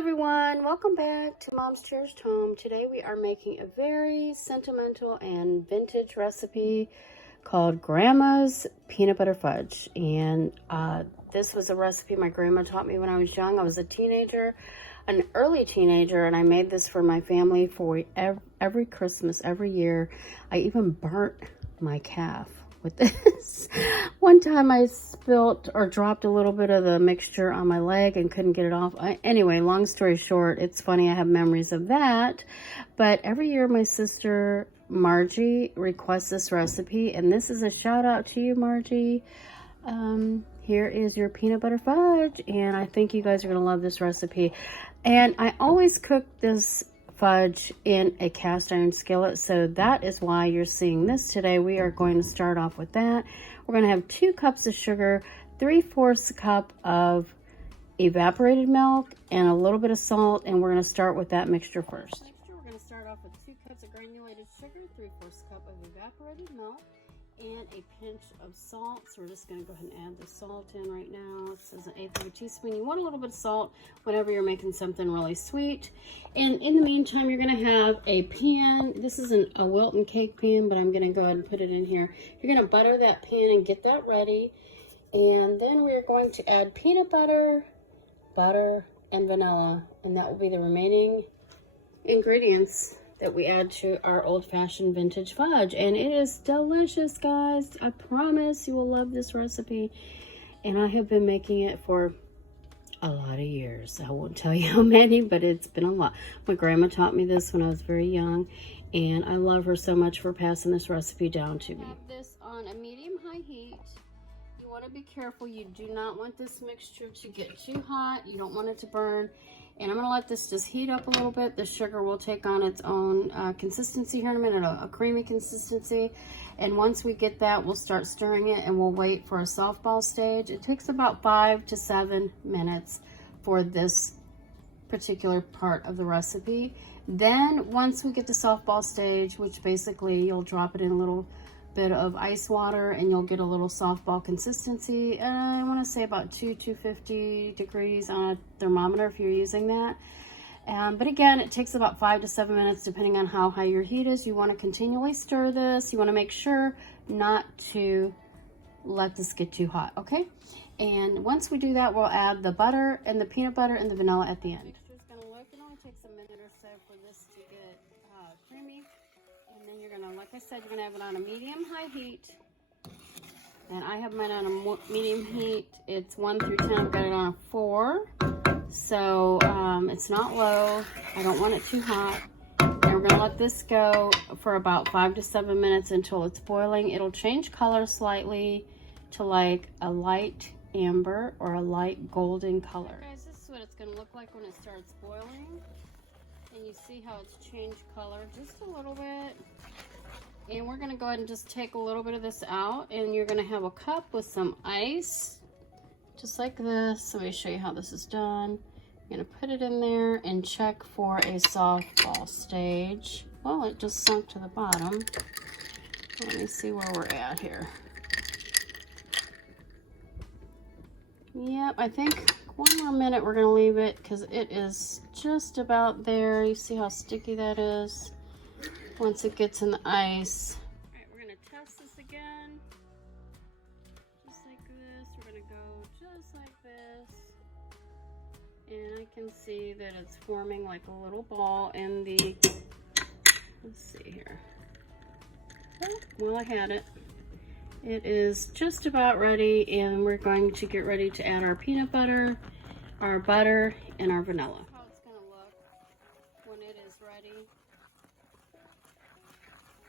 everyone, welcome back to Mom's Cherished Home. Today we are making a very sentimental and vintage recipe called Grandma's Peanut Butter Fudge. And this was a recipe my grandma taught me when I was young. I was a teenager, an early teenager, and I made this for my family for every Christmas, every year. I even burnt my calf with this. One time I spilt or dropped a little bit of the mixture on my leg and couldn't get it off. Anyway, long story short, it's funny, I have memories of that. But every year my sister Margie requests this recipe, and this is a shout out to you, Margie. Here is your peanut butter fudge, and I think you guys are gonna love this recipe. And I always cook this fudge in a cast iron skillet, so that is why you're seeing this today. We are going to start off with that. We're going to have 2 cups of sugar, 3/4 cup of evaporated milk, and a little bit of salt, and we're going to start with that mixture first. We're going to start off with 2 cups of granulated sugar, 3/4 cup of evaporated milk, and a pinch of salt. So we're just going to go ahead and add the salt in right now. It says 1/8 of a teaspoon. You want a little bit of salt whenever you're making something really sweet. And in the meantime, you're going to have a pan. This isn't a Wilton cake pan, but I'm going to go ahead and put it in here. You're going to butter that pan and get that ready. And then we're going to add peanut butter, butter, and vanilla. And that will be the remaining ingredients that we add to our old-fashioned vintage fudge. And it is delicious, guys. I promise you will love this recipe. And I have been making it for a lot of years. I won't tell you how many, but it's been a lot. My grandma taught me this when I was very young, and I love her so much for passing this recipe down to me. Have this on a medium-high heat. You want to be careful. You do not want this mixture to get too hot. You don't want it to burn. And I'm going to let this just heat up a little bit. The sugar will take on its own consistency here in a minute, a creamy consistency. And once we get that, we'll start stirring it, and we'll wait for a softball stage. It takes about 5 to 7 minutes for this particular part of the recipe. Then once we get to softball stage, which basically you'll drop it in a little bit of ice water and you'll get a little softball consistency. I want to say about 250 degrees on a thermometer if you're using that. But again, it takes about 5 to 7 minutes depending on how high your heat is. You want to continually stir this. You want to make sure not to let this get too hot, okay? And once we do that, we'll add the butter and the peanut butter and the vanilla at the end. Mixture's going to look, it only takes a minute or so for this to get creamy. And then you're gonna, like I said, you're gonna have it on a medium-high heat. And I have mine on a medium heat. It's 1 through 10. I've got it on a 4. So it's not low. I don't want it too hot. And we're gonna let this go for about 5 to 7 minutes until it's boiling. It'll change color slightly to like a light amber or a light golden color. Guys, this is what it's gonna look like when it starts boiling. And you see how it's changed color just a little bit. And we're going to go ahead and just take a little bit of this out. And you're going to have a cup with some ice. Just like this. Let me show you how this is done. You're going to put it in there and check for a softball stage. Well, it just sunk to the bottom. Let me see where we're at here. Yep, I think 1 more minute we're going to leave it because it is just about there. You see how sticky that is once it gets in the ice. All right, we're going to test this again. Just like this. We're going to go just like this. And I can see that it's forming like a little ball in the, let's see here. Oh, well, I had it. It is just about ready, and we're going to get ready to add our peanut butter, our butter, and our vanilla. How it's going to look when it is ready.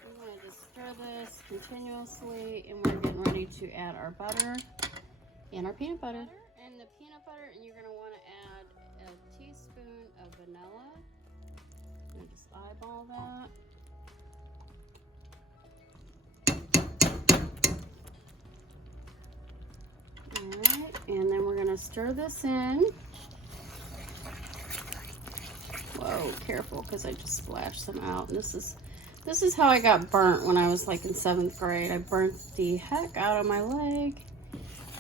We're going to just stir this continuously, and we're getting ready to add our butter and our peanut butter. And the peanut butter, and you're going to want to add a teaspoon of vanilla. And just eyeball that. Alright, and then we're going to stir this in. Whoa, careful, because I just splashed some out. And this is how I got burnt when I was like in 7th grade. I burnt the heck out of my leg.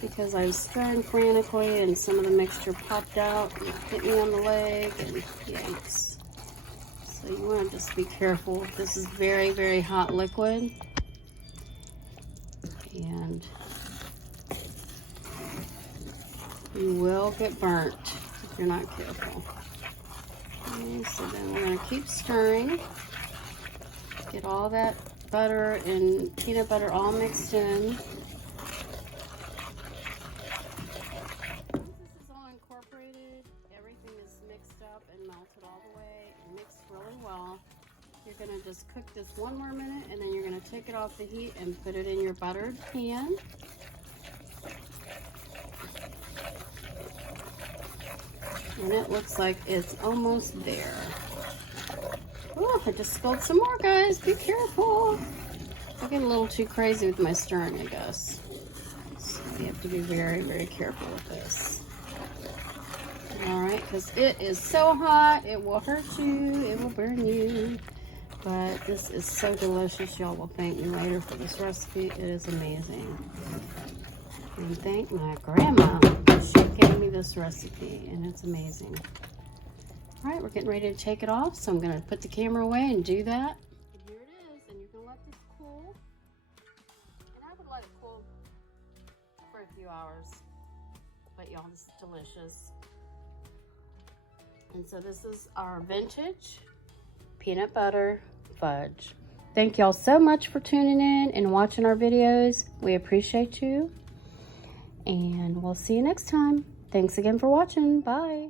because I was stirring frantically and some of the mixture popped out and it hit me on the leg, and yikes. So you want to just be careful. This is very, very hot liquid, and you will get burnt if you're not careful. Okay, so then we're going to keep stirring. Get all that butter and peanut butter all mixed in. Once this is all incorporated, everything is mixed up and melted all the way and mixed really well. You're going to just cook this one more minute, and then you're going to take it off the heat and put it in your buttered pan. And it looks like it's almost there. Oh, I just spilled some more, guys. Be careful. I get a little too crazy with my stirring, I guess. So you have to be very, very careful with this. Alright, because it is so hot, it will hurt you, it will burn you. But this is so delicious. Y'all will thank me later for this recipe. It is amazing. And thank my grandma. She gave me this recipe, and it's amazing. All right, we're getting ready to take it off, so I'm going to put the camera away and do that. And here it is, and you can let this cool. And I would let it cool for a few hours. But y'all, this is delicious. And so this is our vintage peanut butter fudge. Thank y'all so much for tuning in and watching our videos. We appreciate you. And we'll see you next time. Thanks again for watching. Bye.